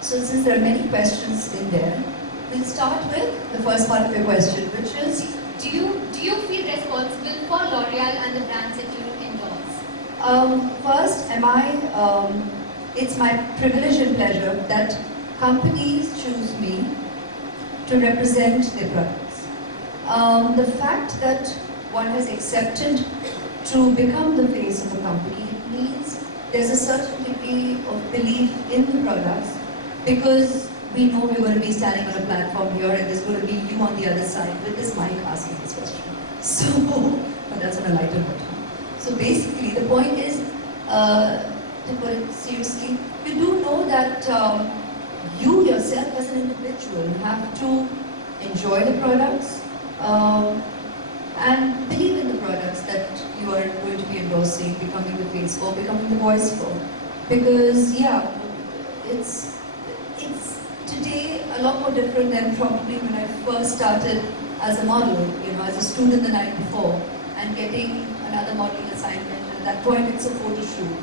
So since there are many questions in there, we'll start with the first part of your question, which is, do you feel responsible for L'Oreal and the brands that you endorse? First, it's my privilege and pleasure that companies choose me to represent their products. The fact that one has accepted to become the face of a company, it means there's a certain degree of belief in the products, because we know we're going to be standing on a platform here and there's going to be you on the other side with this mic asking this question. So, but that's on a lighter note. So basically, the point is, to put it seriously, you do know that you yourself as an individual have to enjoy the products and believe in the products that you are going to be endorsing, becoming the face for, becoming the voice for. Because yeah, it's today a lot more different than probably when I first started as a model, as a student the night before, and getting another modeling assignment. And at that point, it's a photo shoot,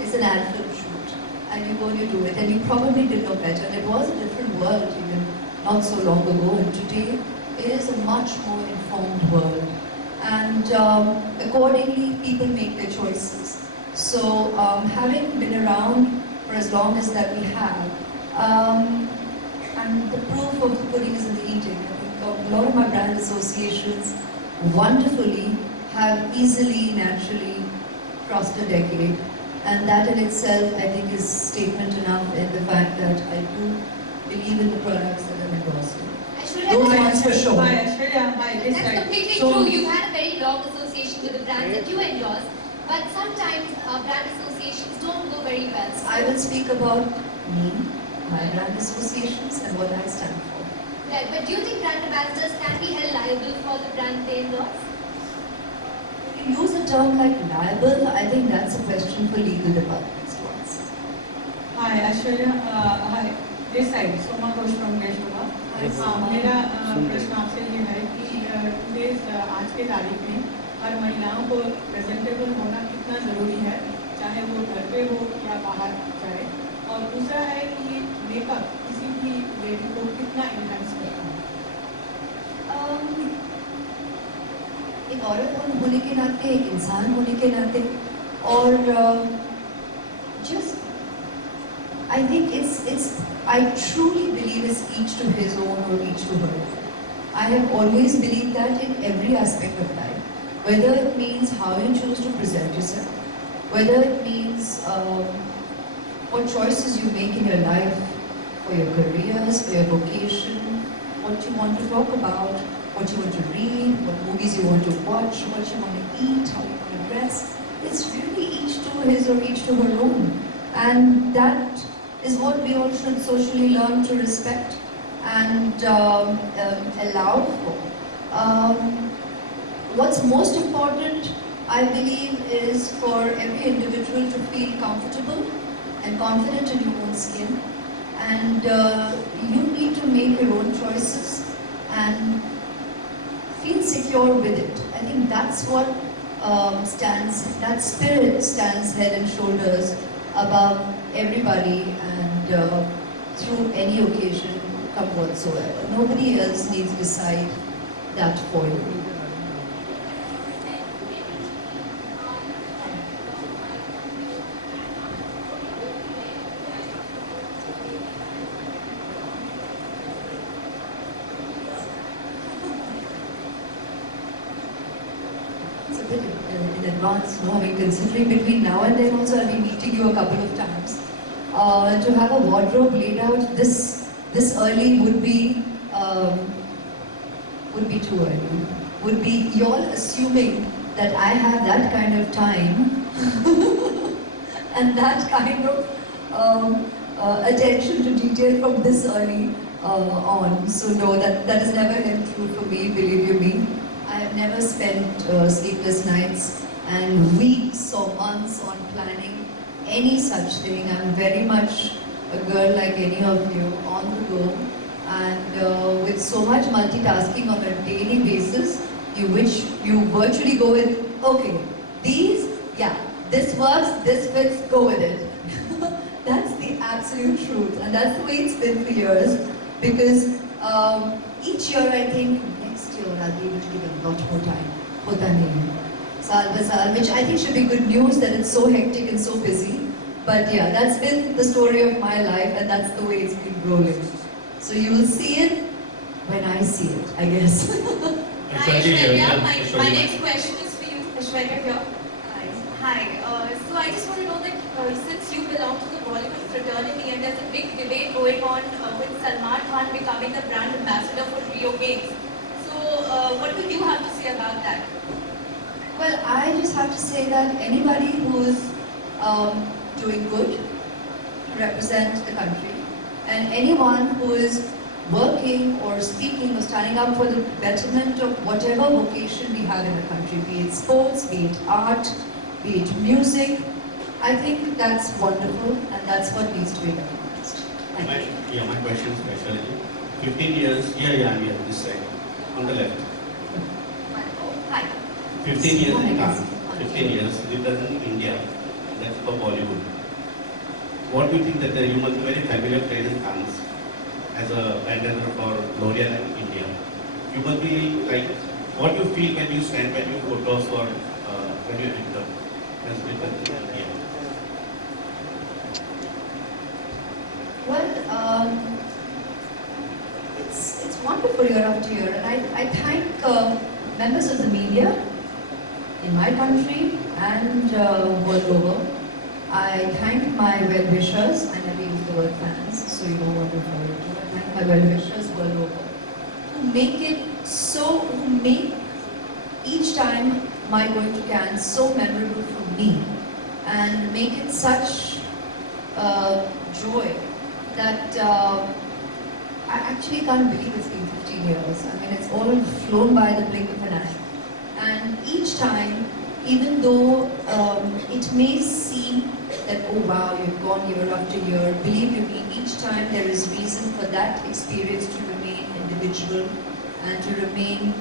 it's an ad film shoot, and you go and you do it, and you probably did know better. And it was a different world even not so long ago, and today it is a much more informed world. And accordingly, people make their choices. So having been around for as long as that we have, and the proof of the pudding is in the eating. I think a lot of my brand associations wonderfully have easily, naturally crossed a decade. And that in itself, I think, is statement enough in the fact that I do believe in the products that I'm endorsing. Those ones for sure. That's completely true. You've had a very long association with the brands that you endorse, but sometimes brand associations don't go very well. So I will speak about me, my brand associations, and what I stand for. Right, but do you think brand ambassadors can be held liable for the brand they endorse? When you use a term like liable, I think that's a question for legal departments to answer. Hi, Aishwarya. Hi, this side, Soma Ghosh from Yeshova. मेरा प्रश्न आपसे ये है कि today's आज के तारीख में हर महिलाओं को प्रेजेंटेबल होना कितना ज़रूरी है, चाहे वो घर पे हो या बाहर जाए, और दूसरा है कि मेकअप किसी भी लेडी को कितना इन्हेंस करता है। एक औरत होने के नाते, एक इंसान होने के नाते, और just I think I truly believe it's each to his own or each to her. I have always believed that in every aspect of life, whether it means how you choose to present yourself, whether it means what choices you make in your life for your careers, for your vocation, what you want to talk about, what you want to read, what movies you want to watch, what you want to eat, how you want to dress. It's really each to his or each to her own. And that is what we all should socially learn to respect and allow for. What's most important, I believe, is for every individual to feel comfortable and confident in your own skin. And you need to make your own choices and feel secure with it. I think that's what that spirit stands head and shoulders above everybody and through any occasion, come whatsoever. Nobody else needs decide that for you. It's a bit in advance, no? I mean, considering between now and then also I'll be meeting you a couple of times. To have a wardrobe laid out this early would be too early. Would be y'all assuming that I have that kind of time and that kind of attention to detail from this early on. So no, that has never been true for me, believe you me. I have never spent sleepless nights and weeks or months on planning any such thing. I'm very much a girl like any of you, on the go, and with so much multitasking on a daily basis, you virtually go with, okay, these, yeah, this works, this fits, go with it. That's the absolute truth, and that's the way it's been for years. Because each year I think next year I'll be able to give a lot more time. Hota nahi hai. Saal by saal, which I think should be good news that it's so hectic and so busy. But yeah, that's been the story of my life, and that's the way it's been rolling. So you will see it when I see it, I guess. Hi, Aishwarya. My next question is for you, Aishwarya here. Hi. So I just want to know that since you belong to the Bollywood fraternity and there's a big debate going on with Salman Khan becoming the brand ambassador for Rio Games. So what would you have to say about that? Well, I just have to say that anybody who's doing good to represent the country, and anyone who is working or speaking or standing up for the betterment of whatever vocation we have in the country, be it sports, be it art, be it music, I think that's wonderful, and that's what needs to be recognized. Thank you. My question is specially 15 years, I'm here, this side, on the left. Hi. 15 years in Cannes, 15 years representing India, that's for Bollywood. What do you think that you must be very familiar played in Cannes as a ambassador for L'Oreal in India? You must be like, what you feel when you stand, when you photos or when you enter as representing India? Well, it's wonderful year after year, and I thank members of the media in my country and world over. I thank my well-wishers. I never use the word fans, so you know what I'm referring to. I thank my well-wishers world over who make it so, who make each time my going to Cannes so memorable for me, and make it such joy that I actually can't believe it's been 15 years. I mean, it's all flown by the blink of an eye. And each time, even though it may seem that, oh wow, you've gone year after year, believe you me, each time there is reason for that experience to remain individual and to remain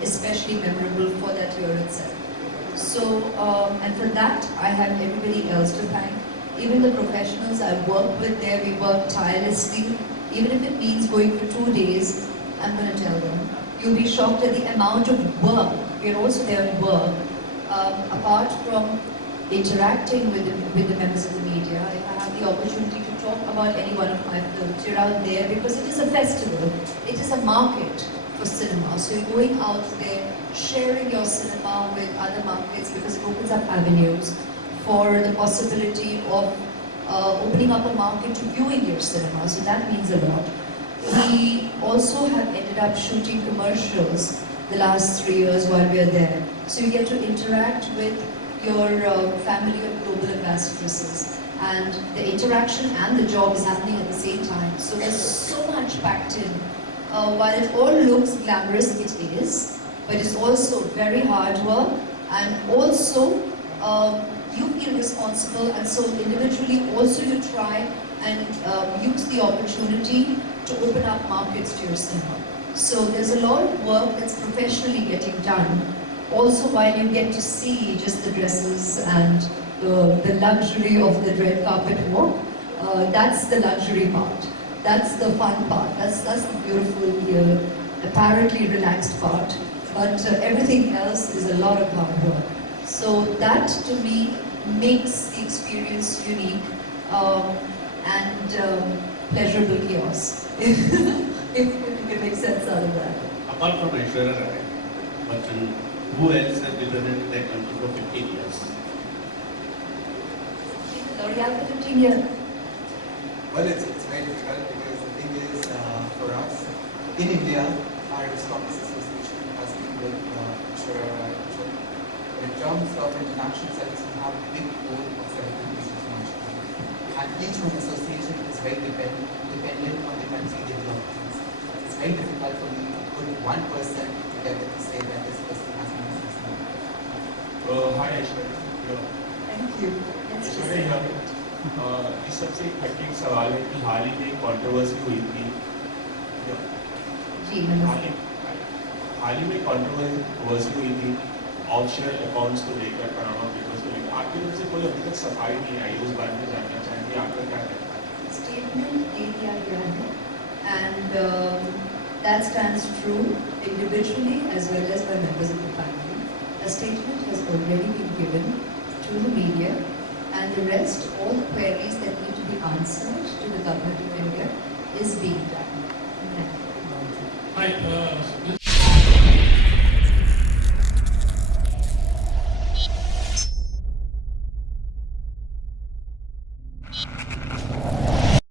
especially memorable for that year itself. So, and for that, I have everybody else to thank. Even the professionals I've worked with there, we work tirelessly. Even if it means going for 2 days, I'm going to tell them. You'll be shocked at the amount of work. We're also there to work. Apart from interacting with the members of the media, if I have the opportunity to talk about any one of my films, you're out there because it is a festival. It is a market for cinema. So you're going out there, sharing your cinema with other markets because it opens up avenues for the possibility of opening up a market to viewing your cinema. So that means a lot. We also have ended up shooting commercials the last 3 years while we are there. So you get to interact with your family of global ambassadresses. And the interaction and the job is happening at the same time. So there's so much packed in. While it all looks glamorous, it is. But it's also very hard work. And also, you feel responsible, and so individually also you try and use the opportunity to open up markets to your cinema. So there's a lot of work that's professionally getting done. Also, while you get to see just the dresses and the luxury of the red carpet walk, that's the luxury part. That's the fun part. That's the beautiful, apparently relaxed part. But everything else is a lot of hard work. So that, to me, makes the experience unique and pleasurable chaos, if you can make sense out of that. Apart from Aishwarya Rai Bachchan, who else has represented that country for 15 years? L'Oreal for 15 years. Well, it's very difficult because the thing is, for us, in India, our Stockist Association has been with Aishwarya Rai Bachchan. But in terms of international settings, we have a big pool of celebrities internationally. And each one association is very dependent on the country they belong to. It's very difficult for me to put one person together to say that this person has been associated. Hi Aishwarya. Thank you. Aishwarya here. इस सबसे खट्टी सवाल है कि हाल ही में controversy हुई थी जी हाल ही में कंट्रोवर्सी हुई थी ऑफशोर अकाउंट्स को लेकर, पैनामा पेपर्स को लेकर। आपकी तरफ से कोई अभी तक सफाई नहीं आई, उस बारे में जानना चाहेंगे, आपका क्या कहना है? statement दे दिया गया है, and that stands true individually as well as by members of the family. A statement has already been given to the media, and the rest, all the queries that need to be answered to the government of India, is being done. Hi,